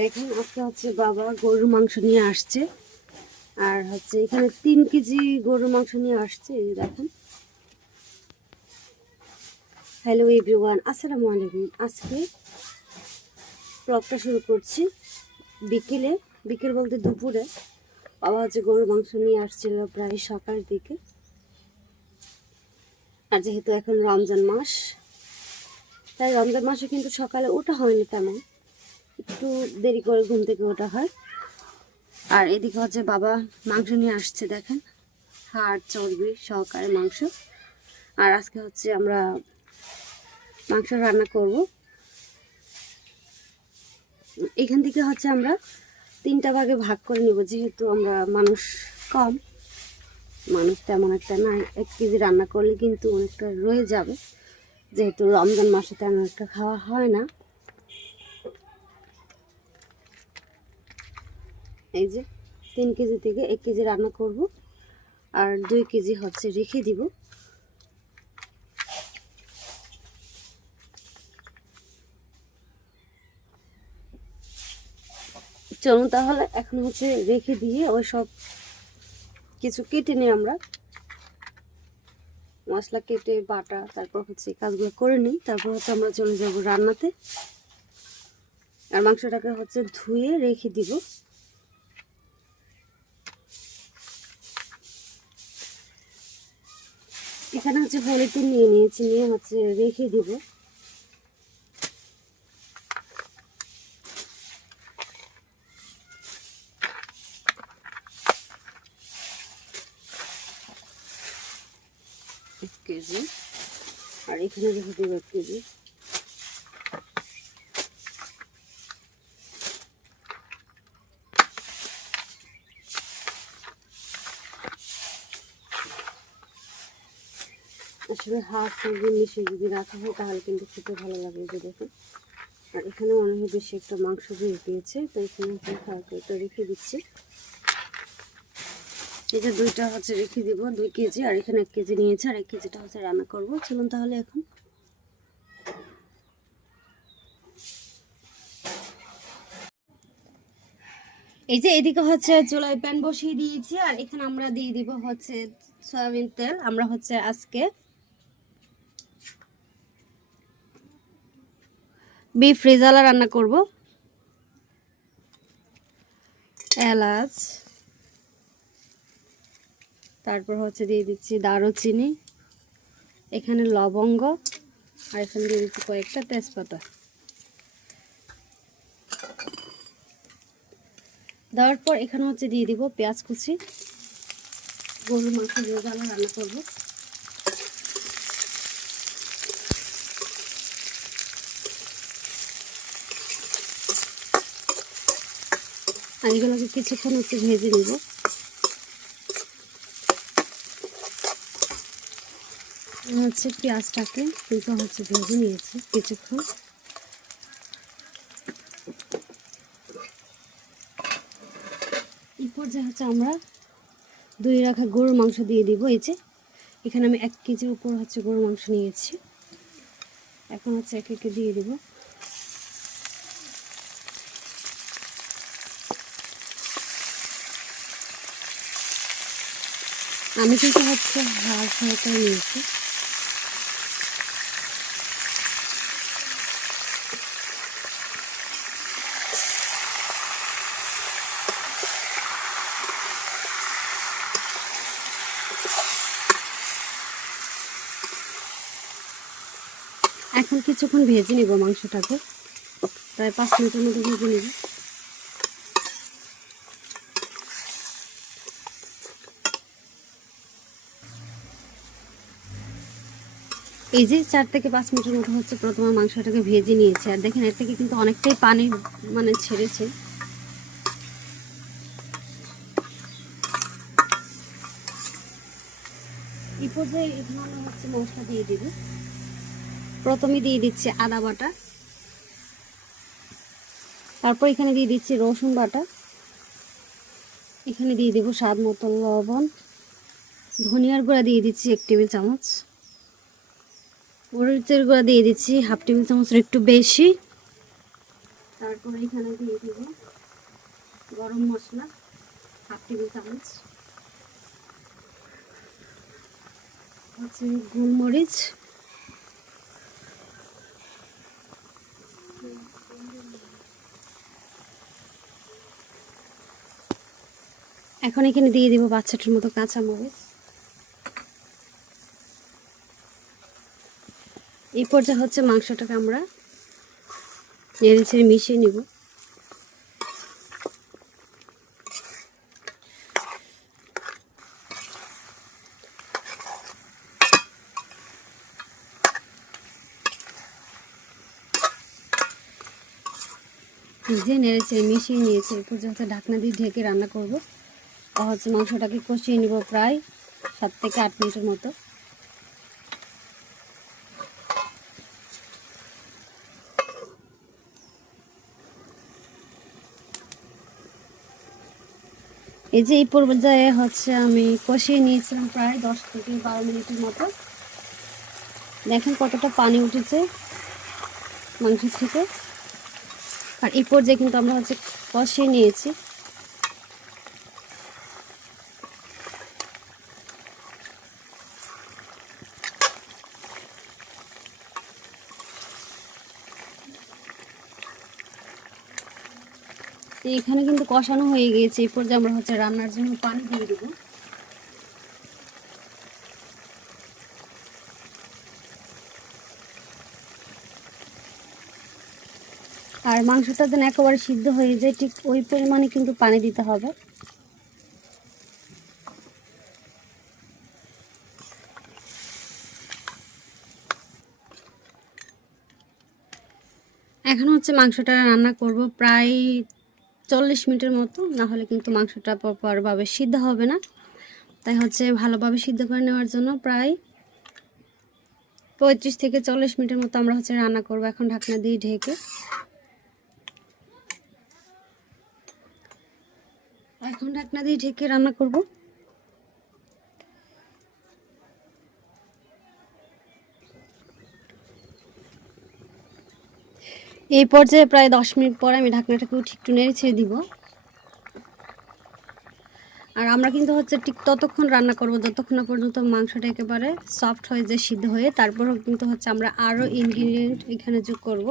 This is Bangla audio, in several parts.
দেখেন আজকে হচ্ছে বাবা গরুর মাংস নিয়ে আসছে। আর হচ্ছে এখানে 3 কেজি গরুর মাংস নিয়ে আসছে। এই যে দেখেন। হ্যালো এভরিওয়ান, আসসালামু আলাইকুম। আজকে ব্লগটা শুরু করছি বিকেল বলতে দুপুরে। বাবা হচ্ছে গরুর মাংস নিয়ে আসছিল প্রায় সকালের দিকে। আর যেহেতু এখন রমজান মাস, তাই রমজান মাসে কিন্তু সকালে ওঠা হয়নি তেমন, একটু দেরি করে ঘুম থেকে ওঠা হয়। আর এদিকে হচ্ছে বাবা মাংস নিয়ে আসছে, দেখেন হাড় চর্বি সহকারে মাংস। আর আজকে হচ্ছে আমরা মাংস রান্না করব। এখান থেকে হচ্ছে আমরা 3টা ভাগে ভাগ করে নিব, যেহেতু আমরা মানুষ কম, মানুষ তেমন একটা না। 1 কেজি রান্না করলে কিন্তু অনেকটা রয়ে যাবে, যেহেতু রমজান মাসে তেমন একটা খাওয়া হয় না। এই যে 3 কেজি থেকে 1 কেজি রান্না করব, আর 2 কেজি হচ্ছে রেখে দিব। চলুন তাহলে এখন হচ্ছে রেখে দিয়ে ওই সব কিছু কেটে নিই, আমরা মশলা কেটে বাটা, তারপর হচ্ছে কাজগুলো করে নিই। তারপর হচ্ছে আমরা চলে যাব রান্নাতে। আর মাংসটাকে হচ্ছে ধুয়ে রেখে দিব। এখানে হচ্ছে হলুদ নিয়ে নিয়েছি, নিয়ে হচ্ছে রেখে দিব। এক কেজি, আর এখানে রেখে দিব 1 কেজি। আসলে হাফ কেজি মিশিয়ে যদি রাখা হয় তাহলে কিন্তু খেতে ভালো লাগে। যে দেখুন, আর এখানে মনে হয় বেশি একটা মাংস বের পেয়েছে, তো এখানে হালকা রেখে দিচ্ছি। এই যে 2টা হচ্ছে রেখে দিব, 2 কেজি, আর এখানে 1 কেজি নিয়েছে, আর 1 কেজিটা হচ্ছে রান্না করব। চলুন তাহলে এখন। এই যে এদিকে হচ্ছে চুলায় প্যান বসিয়ে দিয়েছি, আর এখানে আমরা দিয়ে দিব হচ্ছে সয়াবিন তেল। আমরা হচ্ছে আজকে বিফ রেজালা রান্না করব। এলাচ, তারপর হচ্ছে দিয়ে দিচ্ছি দারুচিনি, এখানে লবঙ্গ, আর এখানে দিয়ে দিচ্ছি কয়েকটা তেজপাতা। দেওয়ার পর এখানে হচ্ছে দিয়ে দিব পেঁয়াজ কুচি। গরুর মাংস রেজালা রান্না করব। আর এগুলোকে কিছুক্ষণ হচ্ছে ভেজে নিব। হচ্ছে পেঁয়াজটাকে কিন্তু হচ্ছে ভেজে নিয়েছি কিছুক্ষণ। এই পর্যায়ে হচ্ছে আমরা ধুয়ে রাখা গরুর মাংস দিয়ে দিব। এই যে এখানে আমি 1 কেজির উপর হচ্ছে গরুর মাংস নিয়েছি। এখন হচ্ছে একে একে দিয়ে দিব। আমি কিন্তু হচ্ছে হাড় সহকারে নিয়েছি। এখন কিছুক্ষণ ভেজে নিব মাংসটাকে, প্রায় 5 মিনিটের মতো ভেজে নিব। এই যে 4 থেকে 5 মিনিটের মতো হচ্ছে প্রথমে মাংসটাকে ভেজে নিয়েছি। আর দেখেন এর থেকে কিন্তু অনেকটাই পানি মানে ছেড়েছে। এই পর্যায়ে এখানে আমরা হচ্ছে মশলা দিয়ে দিব। প্রথমে দিয়ে দিচ্ছি আদা বাটা, তারপর এখানে দিয়ে দিচ্ছি রসুন বাটা, এখানে দিয়ে দেব স্বাদ মতো লবণ, ধনিয়ার গুঁড়া দিয়ে দিচ্ছি 1 টেবিল চামচ, মরিচের গুঁড়া দিয়ে দিচ্ছি 1/2 টেবিল চামচের একটু বেশি, তারপর এখানে দিয়ে দিব গরম মশলা 1/2 টেবিল চামচ, হচ্ছে গোলমরিচ, এখন এখানে দিয়ে দিব 5-6টার মতো কাঁচামরিচ। এই পর্যায়ে হচ্ছে মাংসটাকে আমরা নেড়ে ছেড়ে মিশিয়ে নিব। যে নেড়ে ছেড়ে মিশিয়ে নিয়েছি, এই পর্যায়ে হচ্ছে ঢাকনা দিয়ে ঢেকে রান্না করব। হচ্ছে মাংসটাকে কষিয়ে নিব প্রায় 7 থেকে 8 মিনিটের মতো। এই যে এই পর্যায়ে হচ্ছে আমি কষিয়ে নিয়েছিলাম প্রায় 10 থেকে 12 মিনিটের মতো। দেখেন কতটা পানি উঠেছে মাংস থেকে। আর এই পর্যায়ে কিন্তু আমরা হচ্ছে কষিয়ে নিয়েছি। এখানে কিন্তু কষানো হয়ে গিয়েছে। এই পর্যায়ে আমরা হচ্ছে রান্নার জন্য পানি দিয়ে দেবো। আর মাংসটা যেন একেবারে সিদ্ধ হয়ে যায় ঠিক ওই পরিমাণে কিন্তু পানি দিতে হবে। এখন হচ্ছে মাংসটা রান্না করব প্রায় 40 মিনিটের মতো, না হলে কিন্তু মাংসটা প্রপারভাবে সিদ্ধ হবে না। তাই হচ্ছে ভালোভাবে সিদ্ধ করে নেওয়ার জন্য প্রায় 35 থেকে 40 মিনিটের মতো আমরা হচ্ছে রান্না করব। এখন ঢাকনা দিয়ে ঢেকে রান্না করব। এই পর্যায়ে প্রায় 10 মিনিট পরে আমি ঢাকনাটাকে একটু নেড়ে ছেড়ে দিব। আর আমরা কিন্তু হচ্ছে ঠিক ততক্ষণ রান্না করব যতক্ষণ না পর্যন্ত মাংসটা একেবারে সফট হয়ে যায়, সিদ্ধ হয়ে। তারপরও কিন্তু হচ্ছে আমরা আরও ইনগ্রিডিয়েন্ট এখানে যোগ করব।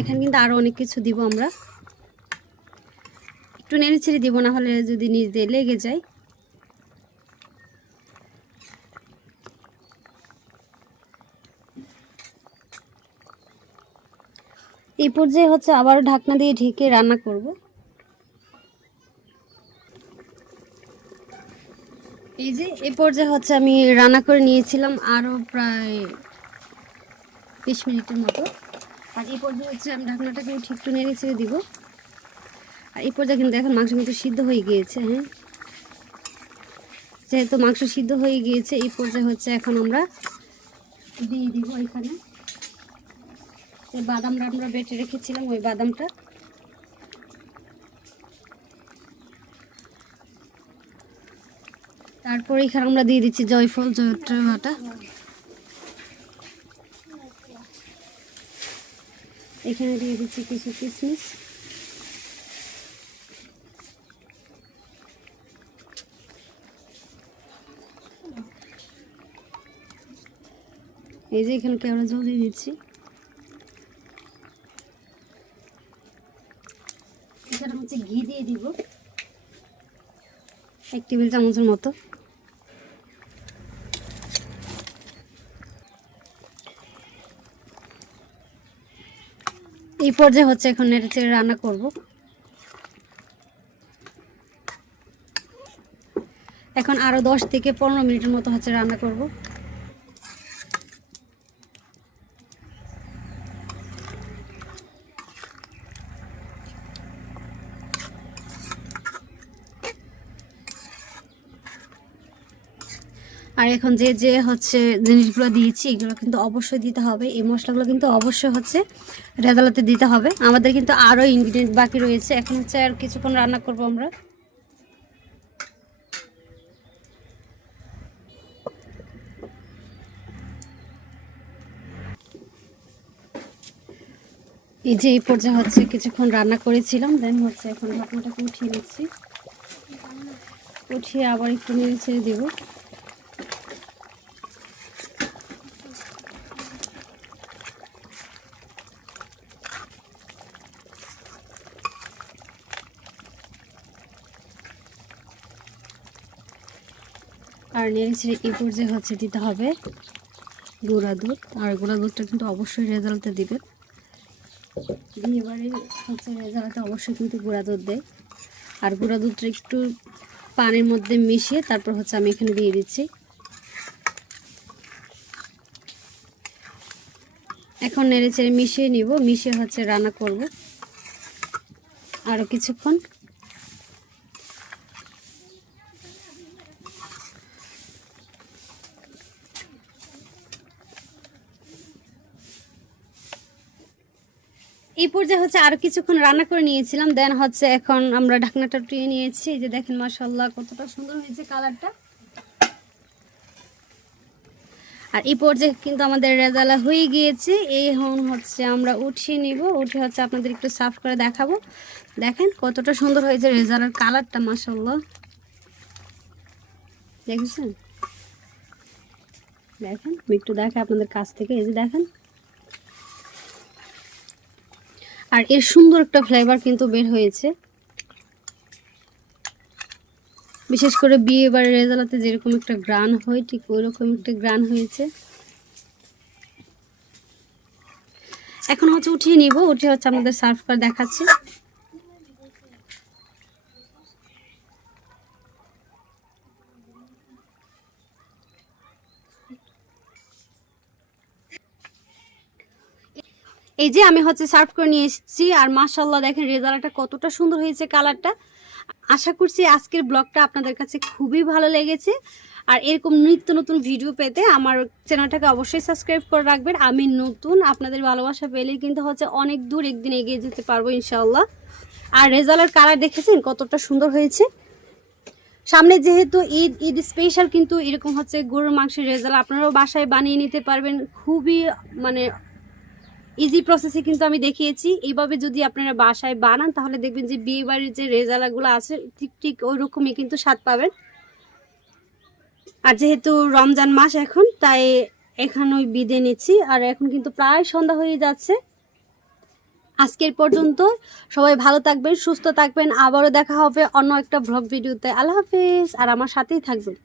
এখানে কিন্তু আরও অনেক কিছু দিব আমরা। একটু নেড়ে ছেড়ে দিব, না হলে যদি নিচ দিয়ে লেগে যায়। এই পর্যায়ে হচ্ছে আবারও ঢাকনা দিয়ে ঢেকে রান্না করব। এই যে এই পর্যায়ে হচ্ছে আমি রান্না করে নিয়েছিলাম আরও প্রায় 20 মিনিটের মতো। আর এই পর্যায়ে হচ্ছে আমি ঢাকনাটাকে একটু নেড়ে ছেড়ে দিব। আর এই পর্যায়ে কিন্তু এখন মাংস কিন্তু সিদ্ধ হয়ে গিয়েছে। হ্যাঁ, যেহেতু মাংস সিদ্ধ হয়ে গিয়েছে, এই পর্যায়ে হচ্ছে এখন আমরা দিয়ে দিব এখানে যে বাদামটা আমরা বেটে রেখেছিলাম, ওই বাদামটা। তারপর এখানে আমরা দিয়ে দিচ্ছি জয়ফল, জয়ত্রী বাটা। এখানে দিয়ে দিচ্ছি কিছু কিশমিশ। এই যে এখানে কেওড়া জল দিয়ে দিচ্ছি। এখানে হচ্ছে ঘি দিয়ে দিব 1 টেবিল চামচের মতো। এই পর্যায়ে হচ্ছে এখন নেড়ে চেড়ে রান্না করব। এখন আরও 10 থেকে 15 মিনিটের মতো হচ্ছে রান্না করব। আর এখন যে যে হচ্ছে জিনিসগুলো দিয়েছি এগুলো কিন্তু অবশ্যই দিতে হবে। এই মশলাগুলো কিন্তু অবশ্যই হচ্ছে রেজালাতে দিতে হবে। আমাদের কিন্তু আরও ইনগ্রিডিয়েন্ট বাকি রয়েছে। এখন হচ্ছে আর কিছুক্ষণ রান্না করব আমরা। এই যে এই পর্যায়ে হচ্ছে কিছুক্ষণ রান্না করেছিলাম, দেন হচ্ছে এখন ঢাকনাটাকে উঠিয়ে নিচ্ছি। উঠিয়ে আবার একটু নেড়ে ছেড়ে দেবো। আর নেড়ে ছেড়ে এই পর্যায়ে হচ্ছে দিতে হবে গুঁড়া দুধ। আর গুঁড়া দুধটা কিন্তু অবশ্যই রেজাল্টে দিবেন। বিয়েবাড়ি হচ্ছে রেজাল্টে অবশ্যই কিন্তু গুঁড়া দুধ দেয়। আর গুঁড়া দুধটা একটু পানির মধ্যে মিশিয়ে তারপর হচ্ছে আমি এখানে দিয়ে দিচ্ছি। এখন নেড়ে চেড়ে মিশিয়ে নিব, মিশিয়ে হচ্ছে রান্না করব আরও কিছুক্ষণ। এই পর্যায়ে হচ্ছে আরো কিছুক্ষণ রান্না করে নিয়েছিলাম, দেন হচ্ছে এখন আমরা ঢাকনাটা উঠিয়ে নিয়েছি। এই যে দেখেন মাশাআল্লাহ কতটা সুন্দর হয়েছে কালারটা। আর এই পর্যায়ে কিন্তু আমাদের রেজালা হয়ে গিয়েছে। এখন হচ্ছে আমরা উঠিয়ে নিব, উঠে হচ্ছে আপনাদের একটু সার্ভ করে দেখাবো। দেখেন কতটা সুন্দর হয়েছে রেজালার কালারটা, মাশাআল্লাহ দেখেছেন। দেখেন আমি একটু দেখাই আপনাদের কাছ থেকে, এই যে দেখেন। আর এর সুন্দর একটা ফ্লেভার কিন্তু বের হয়েছে, বিশেষ করে বিয়ে বাড়ির রেজালাতে যেরকম একটা গ্রান হয় ঠিক ওই রকম একটা গ্রান হয়েছে। এখন হচ্ছে উঠিয়ে নিব, উঠে হচ্ছে আমাদের সার্ভ করে দেখাচ্ছি। এই যে আমি হচ্ছে সার্ভ করে নিয়ে এসেছি। আর মাশাআল্লাহ দেখেন রেজাল্টটা কতটা সুন্দর হয়েছে কালারটা। আশা করছি আজকের ব্লগটা আপনাদের কাছে খুবই ভালো লেগেছে। আর এরকম নিত্য নতুন ভিডিও পেতে আমার চ্যানেলটাকে অবশ্যই সাবস্ক্রাইব করে রাখবেন। আমি নতুন, আপনাদের ভালোবাসা পেলেই কিন্তু হচ্ছে অনেক দূর একদিন এগিয়ে যেতে পারবো ইনশাআল্লাহ। আর রেজাল্টের কালার দেখেছেন কতটা সুন্দর হয়েছে। সামনে যেহেতু ঈদ স্পেশাল, কিন্তু এরকম হচ্ছে গরুর মাংসের রেজাল্ট আপনারাও বাসায় বানিয়ে নিতে পারবেন। খুবই মানে ইজি প্রসেসে কিন্তু আমি দেখিয়েছি। এইভাবে যদি আপনারা বাসায় বানান তাহলে দেখবেন যে বিয়ে বাড়ির যে রেজালাগুলো আছে ঠিক ঠিক ওই রকমই কিন্তু স্বাদ পাবেন। আর যেহেতু রমজান মাস এখন, তাই এখানেই বিদায় নিচ্ছি। আর এখন কিন্তু প্রায় সন্ধ্যা হয়ে যাচ্ছে। আজকের পর্যন্ত সবাই ভালো থাকবেন, সুস্থ থাকবেন। আবারও দেখা হবে অন্য একটা ব্লগ ভিডিওতে। আল্লাহ হাফেজ। আর আমার সাথেই থাকবেন।